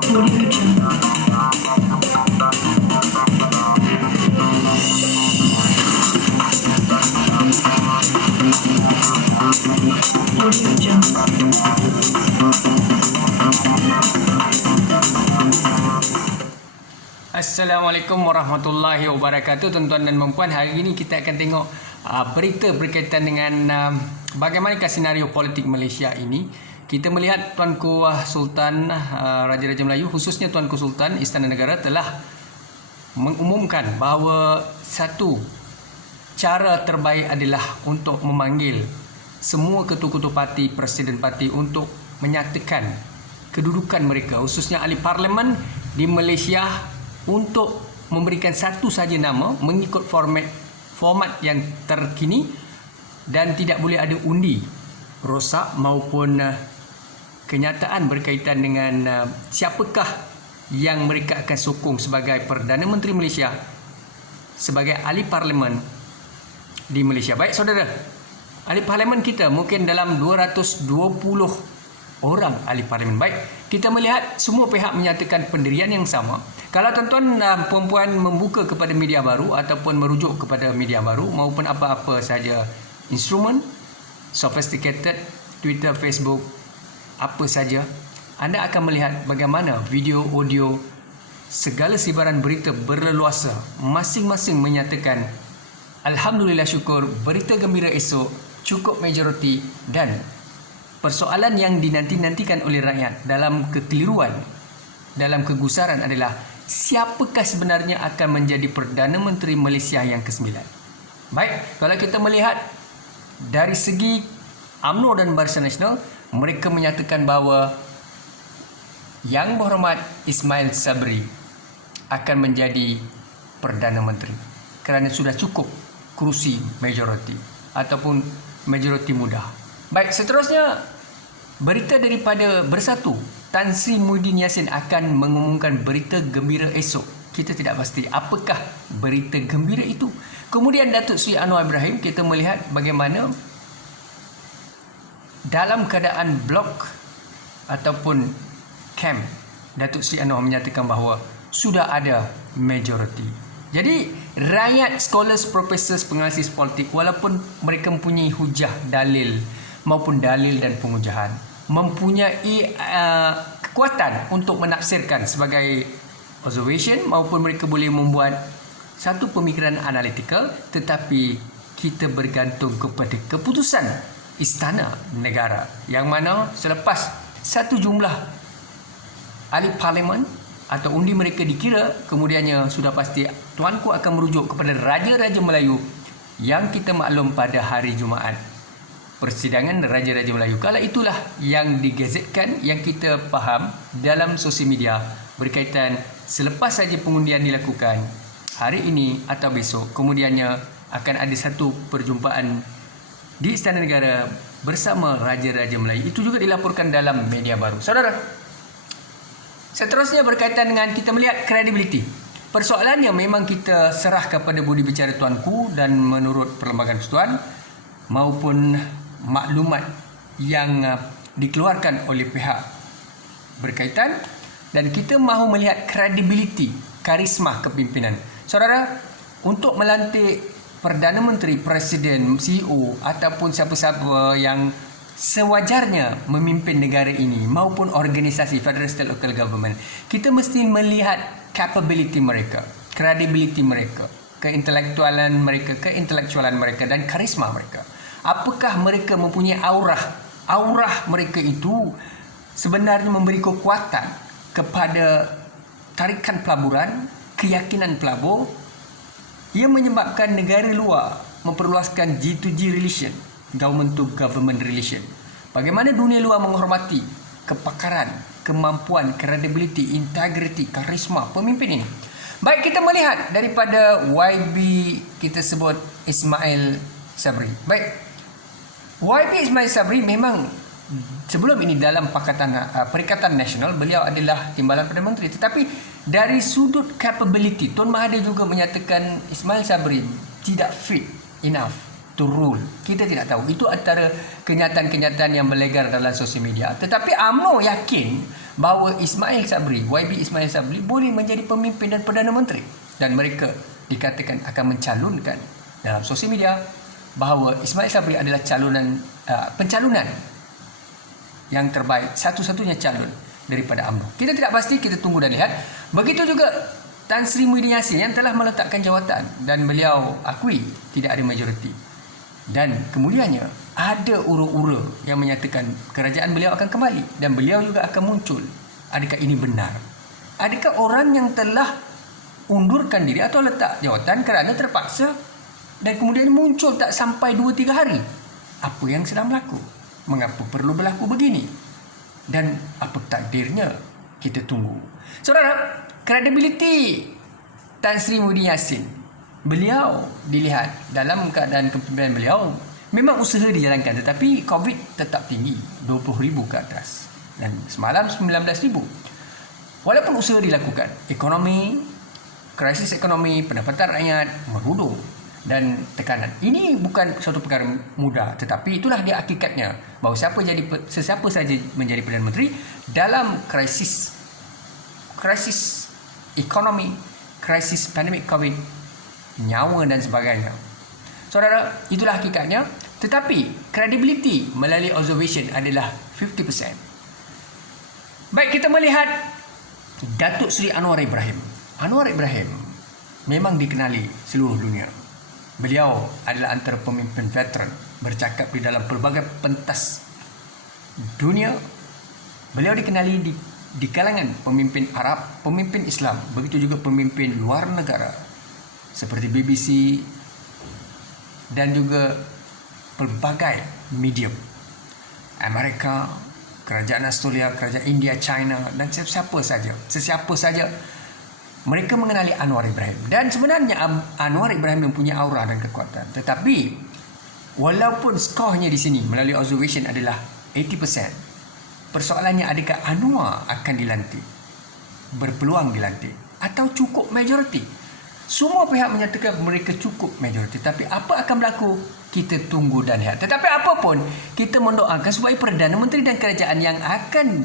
Audio Jungle. Audio Jungle. Assalamualaikum warahmatullahi wabarakatuh, tuan-tuan dan puan-puan. Hari ini kita akan tengok berita berkaitan dengan bagaimanakah senario politik Malaysia ini. Kita melihat Tuanku Sultan Raja-Raja Melayu, khususnya Tuanku Sultan Istana Negara telah mengumumkan bahawa satu cara terbaik adalah untuk memanggil semua ketua-ketua parti, presiden parti untuk menyatakan kedudukan mereka, khususnya ahli parlimen di Malaysia, untuk memberikan satu saja nama mengikut format yang terkini dan tidak boleh ada undi rosak maupun kenyataan berkaitan dengan siapakah yang mereka akan sokong sebagai Perdana Menteri Malaysia, sebagai ahli parlimen di Malaysia. Baik saudara, ahli parlimen kita mungkin dalam 220 orang ahli parlimen. Baik, kita melihat semua pihak menyatakan pendirian yang sama. Kalau tuan-tuan dan puan-puan membuka kepada media baru ataupun merujuk kepada media baru maupun apa-apa saja instrumen sophisticated, Twitter, Facebook, apa saja, anda akan melihat bagaimana video, audio, segala sibaran berita berleluasa masing-masing menyatakan alhamdulillah, syukur, berita gembira esok, cukup majoriti, dan persoalan yang dinanti-nantikan oleh rakyat dalam kekeliruan, dalam kegusaran adalah siapakah sebenarnya akan menjadi Perdana Menteri Malaysia yang ke-9. Baik, kalau kita melihat dari segi UMNO dan Barisan Nasional, mereka menyatakan bahawa Yang Berhormat Ismail Sabri akan menjadi Perdana Menteri kerana sudah cukup kerusi majoriti ataupun majoriti mudah. Baik, seterusnya berita daripada Bersatu, Tan Sri Muhyiddin Yassin akan mengumumkan berita gembira esok. Kita tidak pasti apakah berita gembira itu. Kemudian Datuk Seri Anwar Ibrahim, kita melihat bagaimana dalam keadaan blok ataupun camp, Datuk Seri Anwar menyatakan bahawa sudah ada majoriti. Jadi rakyat, scholars, profesors, penganalisis politik, walaupun mereka mempunyai hujah, dalil maupun dalil dan pengujahan, mempunyai kekuatan untuk menafsirkan sebagai observation maupun mereka boleh membuat satu pemikiran analitikal, tetapi kita bergantung kepada keputusan Istana Negara yang mana selepas satu jumlah ahli parlimen atau undi mereka dikira, kemudiannya sudah pasti tuanku akan merujuk kepada Raja-Raja Melayu yang kita maklum pada hari Jumaat, persidangan Raja-Raja Melayu. Kalau itulah yang digazetkan, yang kita faham dalam sosial media berkaitan selepas saja pengundian dilakukan hari ini atau besok, kemudiannya akan ada satu perjumpaan di Istana Negara bersama Raja-Raja Melayu. Itu juga dilaporkan dalam media baru. Saudara, seterusnya berkaitan dengan kita melihat kredibiliti. Persoalannya memang kita serah kepada budi bicara tuanku dan menurut Perlembagaan Persekutuan maupun maklumat yang dikeluarkan oleh pihak berkaitan, dan kita mahu melihat kredibiliti, karisma kepimpinan. Saudara, untuk melantik Perdana Menteri, Presiden, CEO ataupun siapa-siapa yang sewajarnya memimpin negara ini maupun organisasi Federal State Local Government, kita mesti melihat capability mereka, credibility mereka, keintelektualan mereka dan karisma mereka. Apakah mereka mempunyai aurah mereka itu sebenarnya memberi kekuatan kepada tarikan pelaburan, keyakinan pelabur yang menyebabkan negara luar memperluaskan G2G relation, government to government relation. Bagaimana dunia luar menghormati kepakaran, kemampuan, credibility, integrity, karisma pemimpin ini. Baik, kita melihat daripada YB, kita sebut Ismail Sabri. Baik, YB Ismail Sabri memang sebelum ini dalam Perikatan Nasional beliau adalah Timbalan Perdana Menteri, tetapi dari sudut capability, Tun Mahathir juga menyatakan Ismail Sabri tidak fit enough to rule. Kita tidak tahu. Itu antara kenyataan-kenyataan yang melegar dalam sosial media. Tetapi UMNO yakin bahawa Ismail Sabri, YB Ismail Sabri boleh menjadi pemimpin dan Perdana Menteri. Dan mereka dikatakan akan mencalonkan dalam sosial media bahawa Ismail Sabri adalah pencalonan yang terbaik, satu-satunya calon daripada UMNO. Kita tidak pasti, kita tunggu dan lihat. Begitu juga Tan Sri Muhyiddin Yassin yang telah meletakkan jawatan dan beliau akui tidak ada majoriti. Dan kemudiannya ada ura-ura yang menyatakan kerajaan beliau akan kembali dan beliau juga akan muncul. Adakah ini benar? Adakah orang yang telah undurkan diri atau letak jawatan kerana terpaksa dan kemudian muncul tak sampai 2-3 hari? Apa yang sedang berlaku? Mengapa perlu berlaku begini? Dan apa takdirnya? Kita tunggu. Saudara, kredibiliti Tan Sri Muhyiddin Yassin, beliau dilihat dalam keadaan kepimpinan beliau memang usaha dijalankan, tetapi COVID tetap tinggi, 20,000 ke atas, dan semalam 19,000. Walaupun usaha dilakukan, krisis ekonomi, pendapatan rakyat merudum dan tekanan. Ini bukan suatu perkara mudah, tetapi itulah dia hakikatnya, bahawa sesiapa saja menjadi Perdana Menteri dalam krisis ekonomi, krisis pandemik COVID, nyawa dan sebagainya. Saudara, itulah hakikatnya. Tetapi kredibiliti melalui observation adalah 50%. Baik, kita melihat Datuk Seri Anwar Ibrahim. Anwar Ibrahim memang dikenali seluruh dunia. Beliau adalah antara pemimpin veteran, bercakap di dalam pelbagai pentas dunia. Beliau dikenali di kalangan pemimpin Arab, pemimpin Islam, begitu juga pemimpin luar negara seperti BBC dan juga pelbagai medium Amerika, kerajaan Australia, kerajaan India, China dan sesiapa saja mereka mengenali Anwar Ibrahim. Dan sebenarnya Anwar Ibrahim mempunyai aura dan kekuatan, tetapi walaupun skornya di sini melalui observation adalah 80%, persoalannya adakah Anwar akan dilantik, berpeluang dilantik atau cukup majoriti? Semua pihak menyatakan mereka cukup majoriti, tapi apa akan berlaku? Kita tunggu dan lihat. Tetapi apapun, kita mendoakan supaya Perdana Menteri dan kerajaan yang akan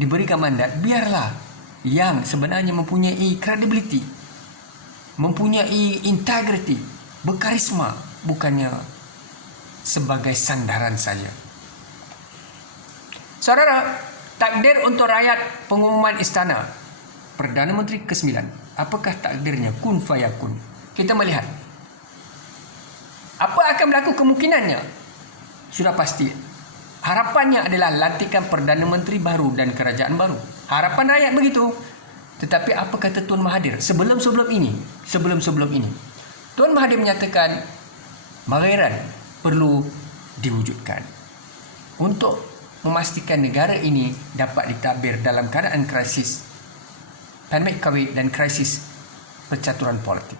diberikan mandat, biarlah yang sebenarnya mempunyai credibility, mempunyai integrity, berkarisma, bukannya sebagai sandaran saja. Saudara, takdir untuk rakyat pengumuman istana Perdana Menteri ke-9, apakah takdirnya? Kun fayakun. Kita melihat apa akan berlaku kemungkinannya. Sudah pasti harapannya adalah lantikan Perdana Menteri baru dan kerajaan baru. Harapan rakyat begitu. Tetapi apa kata Tuan Mahathir sebelum ini? Tuan Mahathir menyatakan Maghairan perlu diwujudkan untuk memastikan negara ini dapat ditadbir dalam keadaan krisis pandemik COVID dan krisis percaturan politik.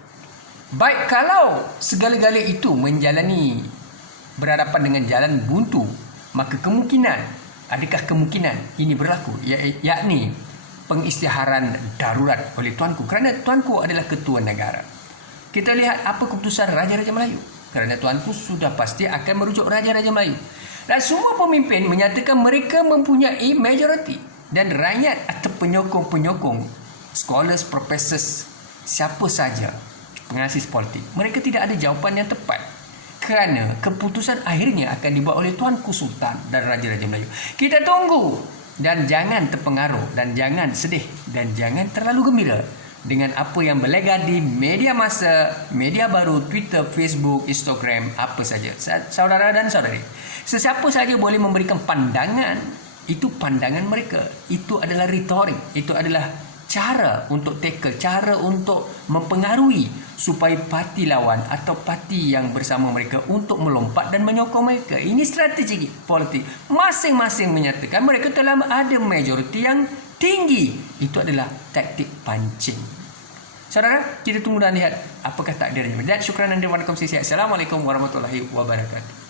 Baik, kalau segala-gala itu berhadapan dengan jalan buntu, maka adakah kemungkinan ini berlaku, yakni pengisytiharan darurat oleh Tuanku, kerana Tuanku adalah ketua negara. Kita lihat apa keputusan Raja-Raja Melayu, kerana Tuanku sudah pasti akan merujuk Raja-Raja Melayu. Dan semua pemimpin menyatakan mereka mempunyai majoriti, dan rakyat atau penyokong-penyokong, scholars, professors, siapa saja penganalisis politik, mereka tidak ada jawapan yang tepat, kerana keputusan akhirnya akan dibuat oleh Tuanku Sultan dan Raja-Raja Melayu. Kita tunggu dan jangan terpengaruh dan jangan sedih dan jangan terlalu gembira dengan apa yang berlegar di media massa, media baru, Twitter, Facebook, Instagram, apa saja. Saudara dan saudari, sesiapa saja boleh memberikan pandangan. Itu pandangan mereka. Itu adalah retorik. Itu adalah cara untuk tackle, cara untuk mempengaruhi supaya parti lawan atau parti yang bersama mereka untuk melompat dan menyokong mereka. Ini strategi politik. Masing-masing menyatakan mereka telah ada majoriti yang tinggi. Itu adalah taktik pancing. Saudara, kita tunggu dan lihat apakah takdirnya. Dan syukran anda. Assalamualaikum warahmatullahi wabarakatuh.